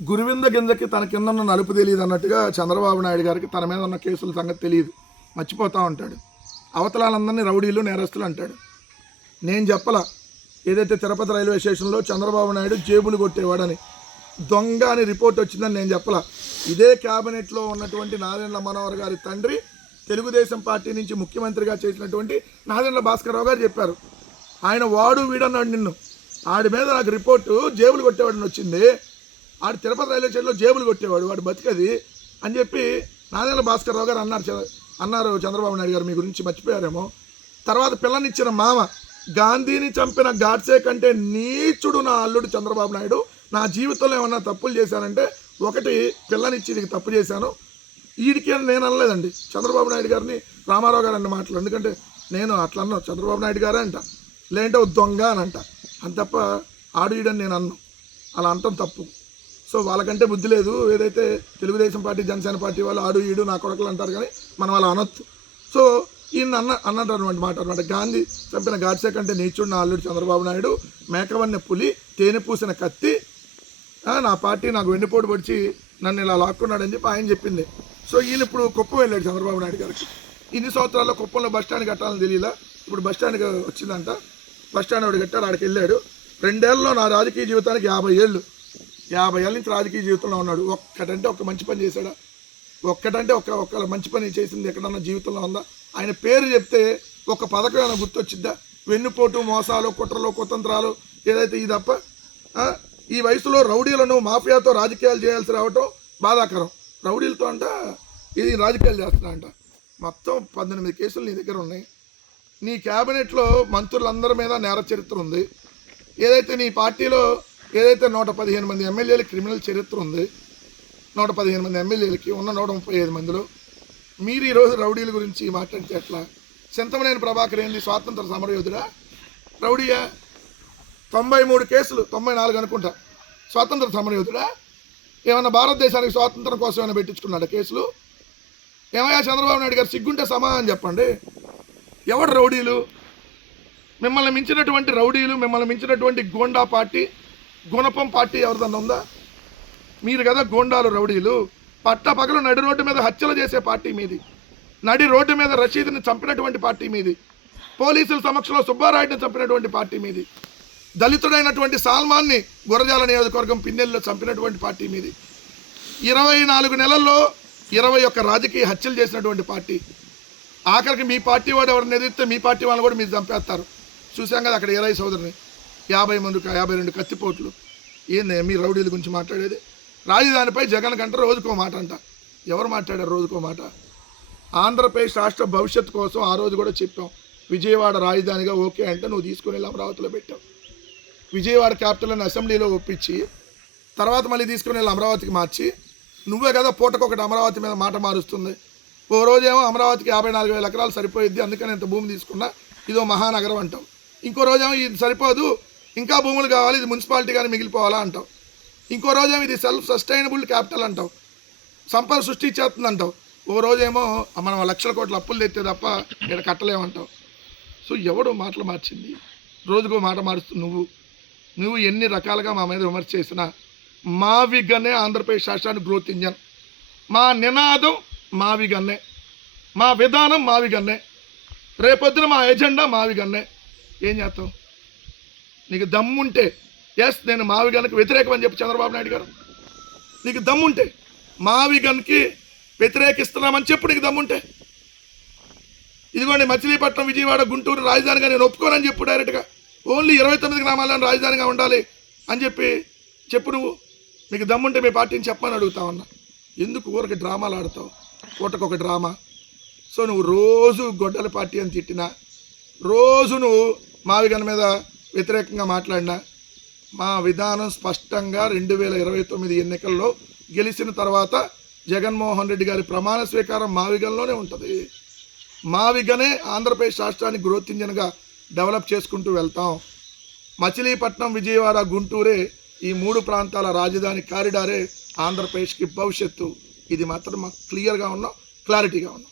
గురువింద గింజకి తన కింద ఉన్న నలుపు తెలియదు అన్నట్టుగా చంద్రబాబు నాయుడు గారికి తన మీద ఉన్న కేసుల సంగతి తెలియదు, మర్చిపోతూ ఉంటాడు. అవతలాలందరినీ రౌడీలు నేరస్తులు అంటాడు. నేను చెప్పలా ఏదైతే తిరుపతి రైల్వే స్టేషన్లో చంద్రబాబు నాయుడు జేబులు కొట్టేవాడని, దొంగ అని రిపోర్ట్ వచ్చిందని నేను చెప్పలా. ఇదే క్యాబినెట్లో ఉన్నటువంటి నాదెండ్ల మనోహర్ గారి తండ్రి తెలుగుదేశం పార్టీ నుంచి ముఖ్యమంత్రిగా చేసినటువంటి నాదెండ్ల భాస్కర్రావు గారు చెప్పారు. ఆయన వాడు వీడన్నాడు నిన్ను, ఆడి మీద నాకు రిపోర్టు జేబులు కొట్టేవాడిని వచ్చింది, ఆడు తిరుపతి రైల్వే స్టేషన్లో జేబులు కొట్టేవాడు, వాడు బతికది అని చెప్పి నాదెండ్ల భాస్కర్రావు గారు అన్నారు చంద్రబాబు నాయుడు గారు మీ గురించి మర్చిపోయారేమో. తర్వాత పిల్లనిచ్చిన మామ గాంధీని చంపిన గాడ్సే కంటే నీచుడు నా అల్లుడు చంద్రబాబు నాయుడు. నా జీవితంలో ఏమన్నా తప్పులు చేశానంటే ఒకటి పిల్లనిచ్చి ఇది తప్పు చేశాను, వీడికి నేను అనలేదండి చంద్రబాబు నాయుడు గారిని, రామారావు గారు అన్న మాటలు. ఎందుకంటే నేను అట్లా అన్నా చంద్రబాబు నాయుడు గారే అంట, లేదంటే దొంగ అని అంట, అంత తప్ప ఆడు ఈడని నేను అన్నాను, అలా అంటాం తప్పు. సో వాళ్ళకంటే బుద్ధి లేదు. ఏదైతే తెలుగుదేశం పార్టీ జనసేన పార్టీ వాళ్ళు ఆడు ఈడు నా కొడకలు అంటారు, కానీ మనం అలా అనొచ్చు. సో ఈయన అన్నటువంటి మాట అనమాట, గాంధీ చంపిన గాడ్సే కంటే నీచుడు నా అల్లుడు చంద్రబాబు నాయుడు, మేకవన్నె పులి తేనె పూసిన కత్తి, నా పార్టీ నాకు వెన్నుపోటు పొడిచి నన్ను ఇలా లాక్కున్నాడని చెప్పి ఆయన చెప్పింది. సో ఈయన ఇప్పుడు కుప్పం వెళ్ళాడు చంద్రబాబు నాయుడు గారికి. ఇన్ని సంవత్సరాల్లో కుప్పంలో బస్టాండ్ కట్టాలని తెలియలా, ఇప్పుడు బస్టాండ్కి వచ్చిందంట, బస్టాండ్ ఒకటి కట్టాడు, ఆడికి వెళ్ళాడు. 2 ఏళ్ళలో నా రాజకీయ జీవితానికి 50 ఏళ్ళు, 50 ఏళ్ళ నుంచి రాజకీయ జీవితంలో ఉన్నాడు. ఒక్కటంటే ఒక మంచి పని చేశాడా? ఒక్కటంటే ఒక మంచి పని చేసింది ఎక్కడన్నా జీవితంలో ఉందా? ఆయన పేరు చెప్తే ఒక పథకం ఏమైనా గుర్తొచ్చిద్దా? వెన్నుపోటు, మోసాలు, కుట్రలు, కుతంత్రాలు, ఏదైతే ఇది తప్ప. ఈ వయసులో రౌడీలను మాఫియాతో రాజకీయాలు చేయాల్సి రావటం బాధాకరం. రౌడీలతో అంట ఇది రాజకీయాలు చేస్తున్నా. మొత్తం 18 కేసులు నీ దగ్గర ఉన్నాయి. నీ క్యాబినెట్లో మంత్రులందరి మీద నేర చరిత్ర ఉంది. ఏదైతే నీ పార్టీలో ఏదైతే 115 మంది ఎమ్మెల్యేలు క్రిమినల్ చరిత్ర ఉంది, 115 మంది ఎమ్మెల్యేలకి ఉన్న 135 మందిలో మీరు ఈరోజు రౌడీల గురించి మాట్లాడితే ఎట్లా? చింతమనేని ప్రభాకర్ ఏంది స్వాతంత్ర సమరయోధుడా, రౌడీయా? 93 కేసులు, 94 అనుకుంటా, స్వాతంత్ర సమరయోధుడా? ఏమన్నా భారతదేశానికి స్వాతంత్రం కోసం ఏమైనా పెట్టించుకున్నాడా కేసులు? ఏమయ్యా చంద్రబాబు నాయుడు గారు, సిగ్గుంటే సమాధానం చెప్పండి. ఎవడు రౌడీలు? మిమ్మల్ని మించినటువంటి రౌడీలు, మిమ్మల్ని మించినటువంటి గోండా పార్టీ, గుణపం పార్టీ ఎవరిదన్నా ఉందా? మీరు కదా గోండాలు, రౌడీలు. పట్టపగలు నడి రోడ్డు మీద హత్యలు చేసే పార్టీ మీది, నడి రోడ్డు మీద రషీద్ని చంపినటువంటి పార్టీ మీది, పోలీసుల సమక్షంలో సుబ్బారాయుడిని చంపినటువంటి పార్టీ మీది, దళితుడైనటువంటి సాల్మాన్ని గురజాల నియోజకవర్గం పిన్నెల్లో చంపినటువంటి పార్టీ మీది, 24 నెలల్లో 21 రాజకీయ హత్యలు చేసినటువంటి పార్టీ. ఆఖరికి మీ పార్టీ వాడు ఎవరిని ఎదిరితే మీ పార్టీ వాళ్ళని కూడా మీరు చంపేస్తారు. చూసాం కదా అక్కడ ఏరై సోదరుని 52 కత్తిపోట్లు. ఏంది మీ రౌడీల గురించి మాట్లాడేది? రాజధానిపై జగన్ కంటే రోజుకో మాట అంట. ఎవరు మాట్లాడారు రోజుకో మాట? ఆంధ్రప్రదేశ్ రాష్ట్ర భవిష్యత్తు కోసం ఆ రోజు కూడా చెప్పాం, విజయవాడ రాజధానిగా ఓకే అంటే నువ్వు తీసుకుని వెళ్ళి అమరావతిలో పెట్టావు. విజయవాడ క్యాపిటల్ అని అసెంబ్లీలో ఒప్పించి తర్వాత మళ్ళీ తీసుకుని వెళ్ళి అమరావతికి మార్చి, నువ్వే కదా పూటకొకటి అమరావతి మీద మాట మారుస్తుంది. ఓ రోజేమో అమరావతికి 54,000 ఎకరాలు సరిపోయిద్ది, అందుకని ఇంత భూమి తీసుకున్నా, ఇదో మహానగరం అంటావు. ఇంకో రోజేమో ఇది సరిపోదు, ఇంకా భూములు కావాలి, ఇది మున్సిపాలిటీగానే మిగిలిపోవాలా అంటావు. ఇంకో రోజేమో ఇది సెల్ఫ్ సస్టైనబుల్ క్యాపిటల్ అంటావు, సంపద సృష్టించేస్తుంది అంటావు. ఓ రోజేమో మనం లక్షల కోట్ల అప్పులు తెస్తే తప్ప ఇక్కడ కట్టలేమంటావు. సో ఎవడు మాటలు మార్చింది? రోజుకో మాట మారుస్తూ నువ్వు ఎన్ని రకాలుగా మా మీద విమర్శ చేసినా మావిగన్నే ఆంధ్రప్రదేశ్ రాష్ట్రానికి గ్రోత్ ఇంజన్. మా నినాదం మావిగన్నే, మా విధానం మావిగన్నే, రేపొద్దున మా ఎజెండా మావిగన్నే. ఏం చేస్తావు? నీకు దమ్ముంటే నేను మావిగన్కి వ్యతిరేకం అని చెప్పి చంద్రబాబు నాయుడు గారు, నీకు దమ్ముంటే మావిగన్కి వ్యతిరేకిస్తున్నామని చెప్పు. నీకు దమ్ముంటే ఇదిగోండి మచిలీపట్నం, విజయవాడ, గుంటూరు రాజధానిగా నేను ఒప్పుకోనని చెప్పు డైరెక్ట్గా. ఓన్లీ 29 గ్రామాలను రాజధానిగా ఉండాలి అని చెప్పు. నువ్వు మీకు దమ్ముంటే మీ పార్టీని చెప్పమని అడుగుతా ఉన్నా. ఎందుకు ఊరికి డ్రామాలు ఆడతావు? పూటకొక డ్రామా. సో నువ్వు రోజు గొడ్డల పార్టీ అని తిట్టినా, రోజు నువ్వు మావిగన్ మీద వ్యతిరేకంగా మాట్లాడినా, మా విధానం స్పష్టంగా 2029 ఎన్నికల్లో గెలిచిన తర్వాత జగన్మోహన్ రెడ్డి గారి ప్రమాణ స్వీకారం మావిగన్లోనే ఉంటుంది. మావిగనే ఆంధ్రప్రదేశ్ రాష్ట్రాన్ని గ్రోత్ ఇంజన్గా డెవలప్ చేసుకుంటూ వెళ్తాం. మచిలీపట్నం, విజయవాడ, గుంటూరే ఈ 3 ప్రాంతాల రాజధాని కారిడారే ఆంధ్రప్రదేశ్కి భవిష్యత్తు. ఇది మాత్రం మాకు క్లియర్గా ఉన్నాం, క్లారిటీగా ఉన్నాం.